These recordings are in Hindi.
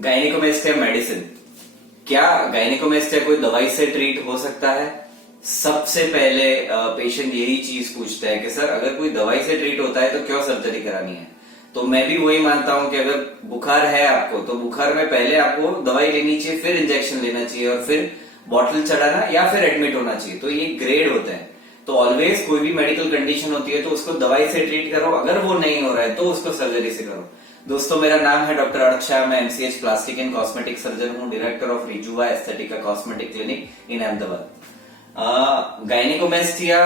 गायनेकोमेस्टिया मेडिसिन, क्या गायनेकोमेस्टिया कोई दवाई से ट्रीट हो सकता है? सबसे पहले पेशेंट यही चीज पूछता है कि सर अगर कोई दवाई से ट्रीट होता है तो क्यों सर्जरी करानी है? तो मैं भी वही मानता हूं कि अगर बुखार है आपको तो बुखार में पहले आपको दवाई लेनी चाहिए, फिर इंजेक्शन लेना चाहिए और फिर बॉटल चढ़ाना या फिर एडमिट होना चाहिए। तो ये ग्रेड होता है। तो ऑलवेज कोई भी मेडिकल कंडीशन होती है तो उसको दवाई से ट्रीट करो, अगर वो नहीं हो रहा है तो उसको सर्जरी से करो। दोस्तों मेरा नाम है डॉक्टर अर्थ शाह, मैं MCh plastic and cosmetic surgeon हूँ, director of rejuva esthetica cosmetic clinic in Ahmedabad. Gynaecomastia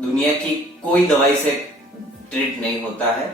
दुनिया की कोई दवाई से ट्रीट नहीं होता है,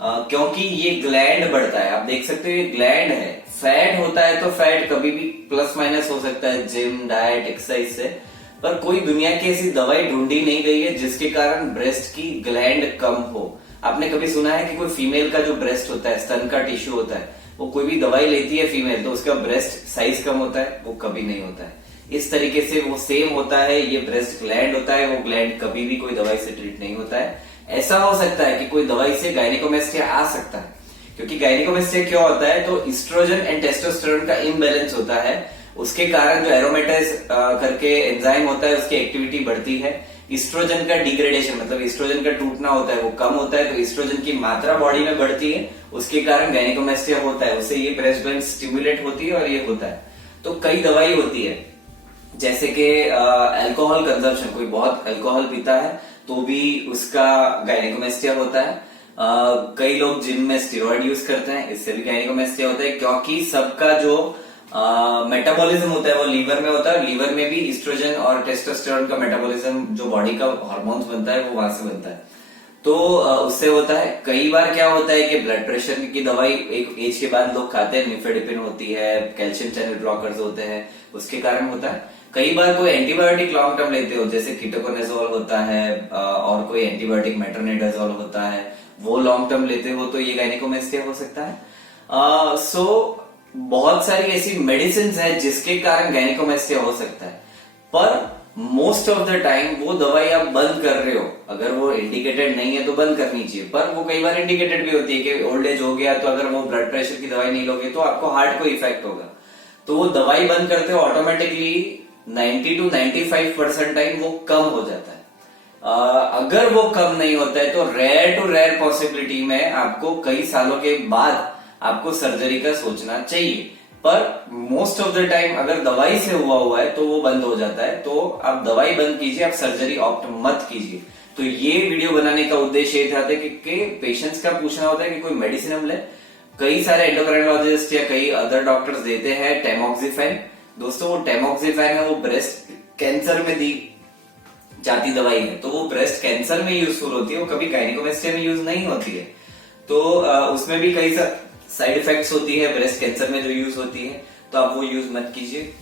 क्योंकि ये ग्लैंड बढ़ता है। आप देख सकते हो ये ग्लैंड है। फैट होता है तो फैट कभी भी प्लस माइनस हो सकता है जिम, डाइट, एक्सरसाइज से, पर कोई दुनिया की ऐसी दवाई ढूंढी नहीं गई है जिसके कारण ब्रेस्ट की ग्लैंड कम हो। आपने कभी सुना है कि कोई फीमेल का जो ब्रेस्ट होता है, स्तन का टिश्यू होता है, वो कोई भी दवाई लेती है फीमेल तो उसका ब्रेस्ट साइज कम होता है? वो कभी नहीं होता है। इस तरीके से वो सेम होता है, ये ब्रेस्ट ग्लैंड होता है, वो ग्लैंड कभी भी कोई दवाई से ट्रीट नहीं होता है। ऐसा हो सकता है कि कोई दवाई से गायनेकोमेस्टिया आ सकता है, क्योंकि गायनेकोमेस्टिया क्या होता है तो इस्ट्रोजन एंड टेस्टोस्टेरोन का इम्बैलेंस होता है। उसके कारण जो एरोमेटाइज करके एंजाइम होता है उसकी एक्टिविटी बढ़ती है। इस्ट्रोजन का डिग्रेडेशन मतलब इस्ट्रोजन का टूटना होता है, वो कम होता है, तो इस्ट्रोजन की मात्रा बॉडी में बढ़ती है, उसके कारण गायनेकोमेस्टिया होता है। उससे ये ब्रेस्ट ग्लैंड स्टिमुलेट होती है और ये होता है। तो कई दवाई होती है, जैसे कि अल्कोहल कंजम्पशन, कोई बहुत अल्कोहल पीता है तो भी उसका गायनेकोमेस्टिया होता है। कई लोग जिम में स्टेरॉइड यूज करते हैं, इससे भी गायनेकोमेस्टिया होता है, क्योंकि सबका जो मेटाबॉलिज्म होता है वो लीवर में होता है। लीवर में भी इस्ट्रोजन और टेस्टोस्टेरोन का मेटाबॉलिज्म, जो बॉडी का हार्मोन्स बनता है, वो वहां से बनता है, तो उससे होता है। कई बार क्या होता है कि ब्लड प्रेशर की दवाई एक एज के बाद लोग खाते हैं, निफेडिपिन होती है, कैल्शियम चैनल ब्लॉकर्स होते हैं, उसके कारण होता है। कई बार कोई एंटीबायोटिक लॉन्ग टर्म लेते हो, जैसे कीटोकोनाजोल होता है और कोई एंटीबायोटिक मेट्रोनिडाजोल होता है, वो लॉन्ग टर्म लेते हो तो ये गायनेकोमेस्टिया हो सकता है। सो बहुत सारी ऐसी मेडिसिन है जिसके कारण गायनेकोमेस्टिया हो सकता है, पर मोस्ट ऑफ द टाइम वो दवाई आप बंद कर रहे हो, अगर वो इंडिकेटेड नहीं है तो बंद करनी चाहिए। पर वो कई बार इंडिकेटेड भी होती है कि ओल्ड एज हो गया तो अगर वो ब्लड प्रेशर की दवाई नहीं लोगे तो आपको हार्ट को इफेक्ट होगा, तो वो दवाई बंद करते हो ऑटोमेटिकली 90 to 95% टाइम वो कम हो जाता है। अगर वो कम नहीं होता है तो रेयर टू रेयर पॉसिबिलिटी में आपको कई सालों के बाद आपको सर्जरी का सोचना चाहिए, पर मोस्ट ऑफ द टाइम अगर दवाई से हुआ है तो वो बंद हो जाता है। तो आप दवाई बंद कीजिए, आप सर्जरी ऑप्ट मत कीजिए। तो ये वीडियो बनाने का उद्देश्य ये था कि पेशेंट्स का पूछना होता है कि कोई मेडिसिन हम ले। कई सारे एंडोक्राइनोलॉजिस्ट या कई अदर डॉक्टर्स देते हैं टैमोक्सिफेन। दोस्तों वो टैमोक्सिफेन है, वो ब्रेस्ट कैंसर में दी जाती दवाई है, तो वो ब्रेस्ट कैंसर में यूजफुल होती है, वो कभी गायनेकोमेस्टिया में यूज नहीं होती है। तो उसमें भी कई साइड इफेक्ट्स होती है ब्रेस्ट कैंसर में जो यूज होती है, तो आप वो यूज मत कीजिए।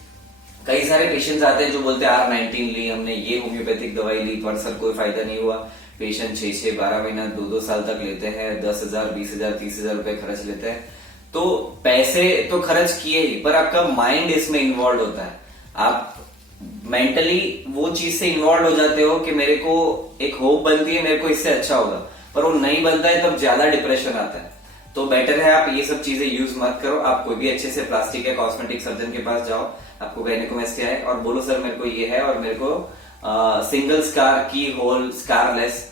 कई सारे पेशेंट्स आते हैं जो बोलते हैं R19 ली हमने, ये होम्योपैथिक दवाई ली पर सर कोई फायदा नहीं हुआ। पेशेंट 6-6, 12 महीना, 2-2 साल तक लेते हैं, 10,000, 20,000, 30,000 रुपए खर्च लेते हैं। तो पैसे तो खर्च किए ही, पर आपका माइंड इसमें इन्वॉल्व होता है। आप मेंटली वो चीज से इन्वॉल्व हो जाते हो कि मेरे को एक होप बनती है, मेरे को इससे अच्छा होगा, पर वो नहीं बनता है तब ज्यादा डिप्रेशन आता है। तो बेटर है आप ये सब चीजें यूज मत करो। आप कोई भी अच्छे से प्लास्टिक या कॉस्मेटिक सर्जन के पास जाओ, आपको गायनेकोमेस्टिया है और बोलो सर मेरे को ये है और मेरे को सिंगल स्कार की होल स्कारलेस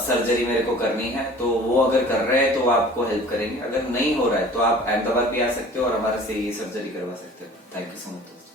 सर्जरी मेरे को करनी है, तो वो अगर कर रहे हैं तो वो आपको हेल्प करेंगे। अगर नहीं हो रहा है तो आप अहमदाबाद भी आ सकते हो और हमारे से ये सर्जरी करवा सकते हो। Thank you so much.